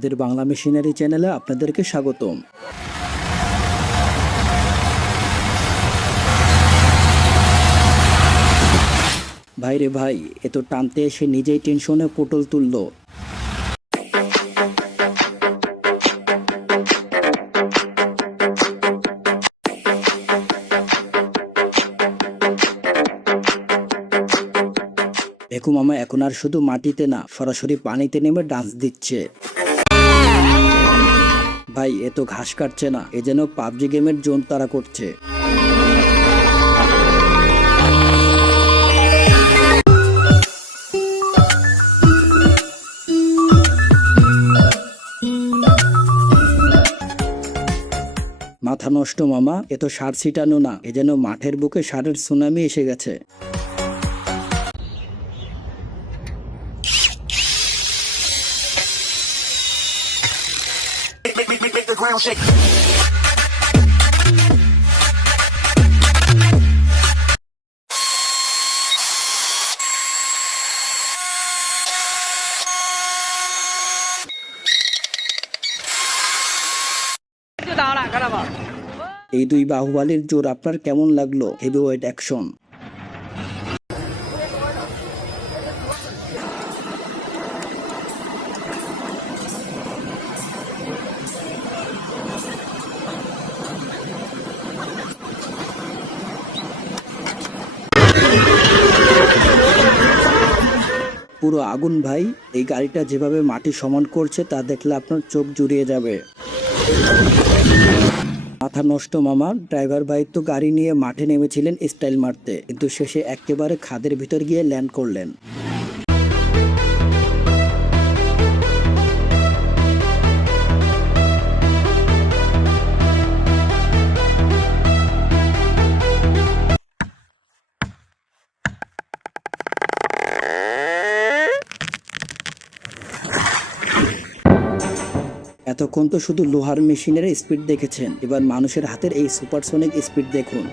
আমাদের বাংলা মেশিনারি চ্যানেলে আপনাদেরকে স্বাগতম। ভাই রে ভাই, এত টানতে এসে নিজেই টেনশনে পটল তুলল। দেখো মামা, এখন আর শুধু মাটিতে না, সরাসরি পানিতে নেমে ডান্স দিচ্ছে। ভাই এ তো ঘাস কাটছে না, এ যেন পাবজি গেমের জোন তারা করছে। মাথা নষ্ট মামা, এ তো সার ছিটানো না, এ যেন মাঠের বুকে সারের সুনামি এসে গেছে। Make the ground shake. এই দুই বাহুবলীর জোর আপনার কেমন লাগলো? Heavyweight action. পুরো আগুন ভাই, এই গাড়িটা যেভাবে মাটি সমান করছে তা দেখলে আপনার চোখ জুড়িয়ে যাবে। মাথা নষ্ট মামা, ড্রাইভার ভাই তো গাড়ি নিয়ে মাঠে নেমেছিলেন স্টাইল মারতে, কিন্তু শেষে একেবারে খাদের ভিতর গিয়ে ল্যান্ড করলেন। এতক্ষণ তো শুধু লোহার মেশিনের স্পিড দেখেছেন, এবার মানুষের হাতের এই সুপারসনিক স্পিড দেখুন।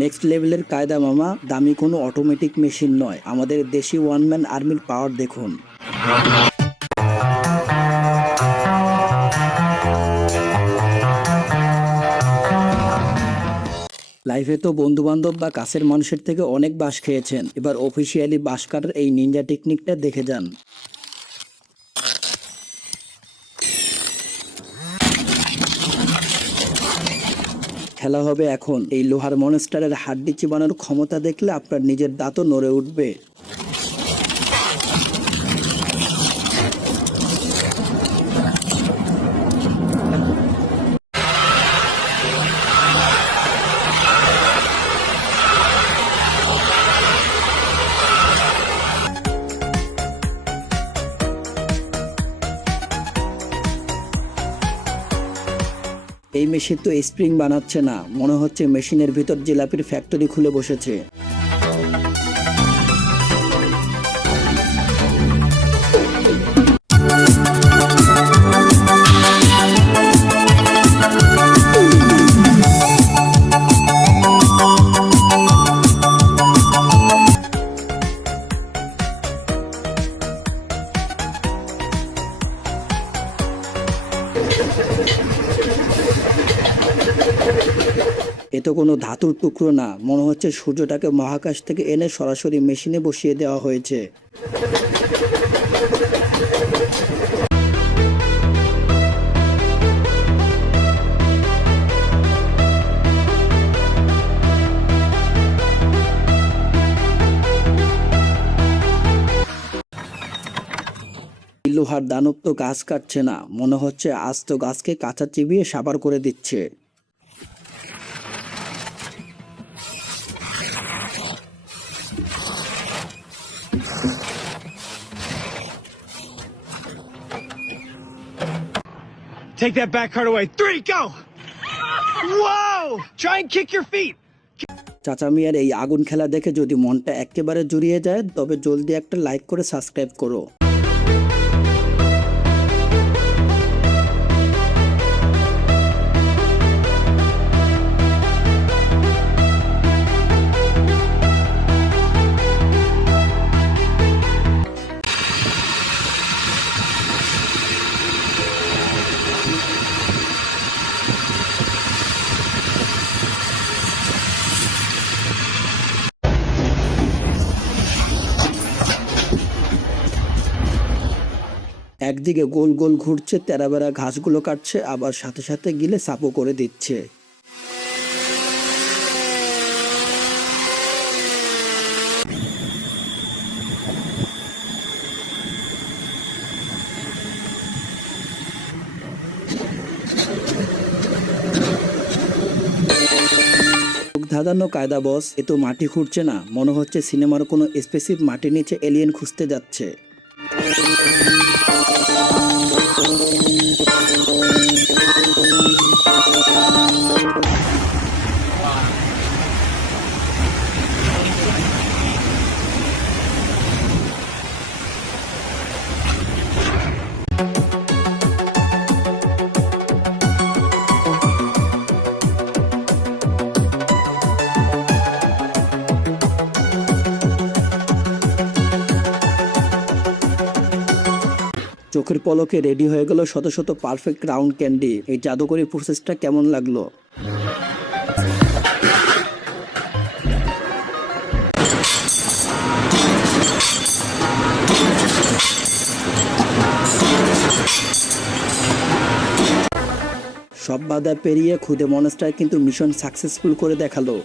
নেক্সট লেভেলের কায়দা মামা, দামি কোনো অটোমেটিক মেশিন নয়, আমাদের দেশি ওয়ান ম্যান আর্মির পাওয়ার দেখুন। লাইফে তো বন্ধু বান্ধব বা কাছের মানুষের থেকে অনেক বাঁশ খেয়েছেন, এবার অফিসিয়ালি বাঁশ কাটার এই নিনজা টেকনিকটা দেখে যান। খেলা হবে এখন। এই লোহার মনস্টারের হাড্ডি চিবানোর ক্ষমতা দেখলে আপনার নিজের দাঁতও নড়ে উঠবে। এই মেশিন তো স্প্রিং বানাচ্ছে না, মনে হচ্ছে মেশিনের ভিতর জিলাপির ফ্যাক্টরি খুলে বসেছে। এ তো কোনো ধাতুর টুকরো না, মনে হচ্ছে সূর্যটাকে মহাকাশ থেকে এনে সরাসরি মেশিনে বসিয়ে দেওয়া হয়েছে। লোহার দানব তো গাছ কাটছে না, মনে হচ্ছে আস্ত গাছকে কাঁচা চিবিয়ে সাবার করে দিচ্ছে। Take that back card away. 3, go! Whoa! Try and kick your feet. চাচা মিয়ার এই আগুন খেলা দেখে যদি মনটা একেবারে জুড়িয়ে যায়, তবে জলদি একটা লাইক করে সাবস্ক্রাইব করো। একদিকে গোল গোল ঘুরছে, তেরাবেরা ঘাসগুলো কাটছে, আবার সাথে সাথে গিলে সাপও করে দিচ্ছে। ধাঁধানো কায়দা বস, এ তো মাটি খুঁড়ছে না, মনে হচ্ছে সিনেমার কোনো স্পেসিফিক মাটির নিচে এলিয়েন খুঁজতে যাচ্ছে। চোখের পলকে রেডি হয়ে গেল শত শত পারফেক্ট রাউন্ড ক্যান্ডি। এই জাদুকরি প্রসেসটা কেমন লাগলো? সব বাধা পেরিয়ে খুদে মনস্টার কিন্তু মিশন সাকসেসফুল করে দেখালো।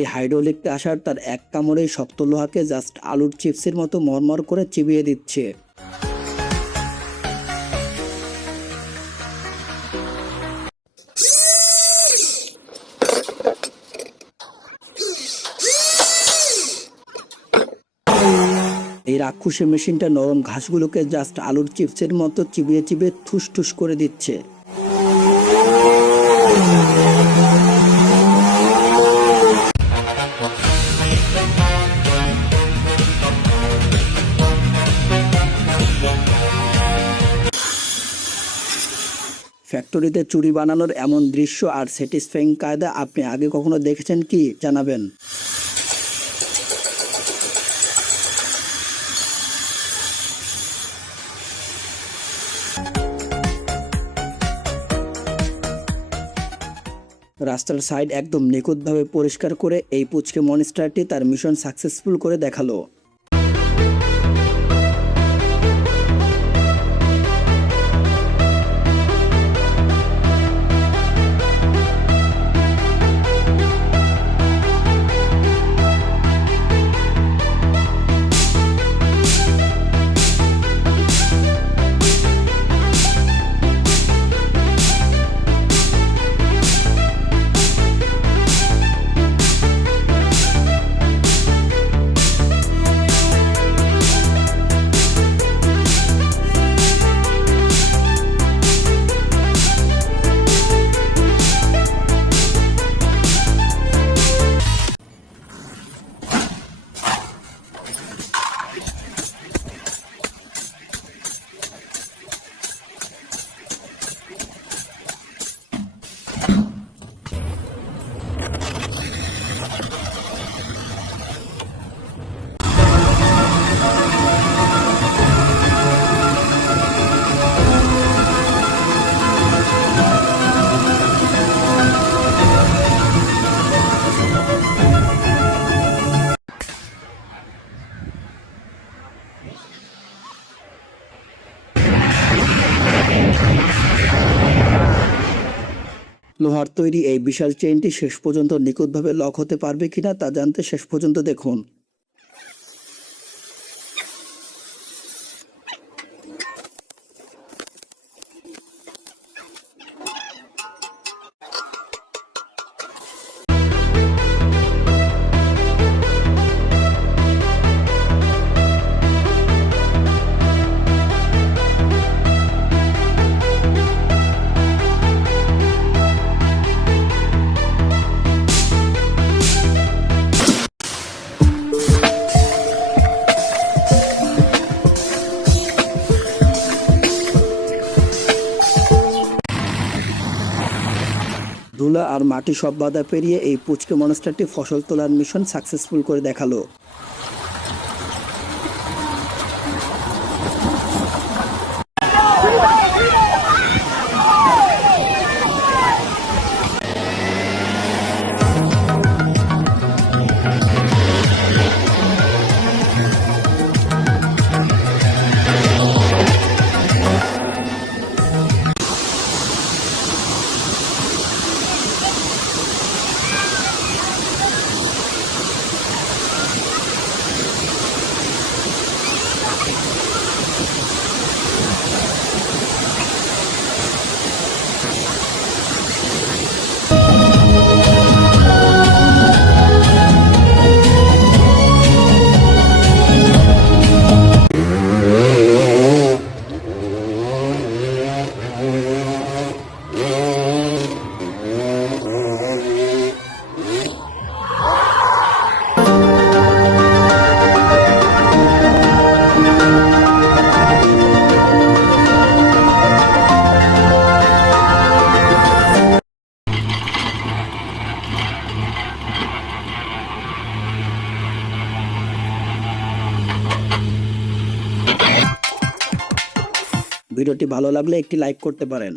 এই হাইড্রোলিকটা আসার তার এক কামড়েই শক্ত লোহাকে জাস্ট আলুর চিপসের মতো মরমর করে চিবিয়ে দিচ্ছে। এই রাক্ষসী মেশিনটা নরম ঘাসগুলোকে জাস্ট আলুর চিপসের মতো চিবিয়ে চিবিয়ে ঠুস ঠুস করে দিচ্ছে। ফ্যাক্টরিতে চুরি বানানোর এমন দৃশ্য আর স্যাটিসফাইং কায়দা আপনি আগে কখনো দেখেছেন কি? জানাবেন। রাস্তার সাইড একদম নিখুঁতভাবে পরিষ্কার করে এই পুচকে মনস্টারটি তার মিশন সাকসেসফুল করে দেখালো। লোহার তৈরি এই বিশাল চেইনটি শেষ পর্যন্ত নিখুঁতভাবে লক হতে পারবে কিনা তা জানতে শেষ পর্যন্ত দেখুন। ধুলা আর মাটি সব বাধা পেরিয়ে এই পুচকে মনস্টারটি ফসল তোলার মিশন সাকসেসফুল করে দেখালো। ভিডিওটি ভালো লাগলে একটি লাইক করতে পারেন।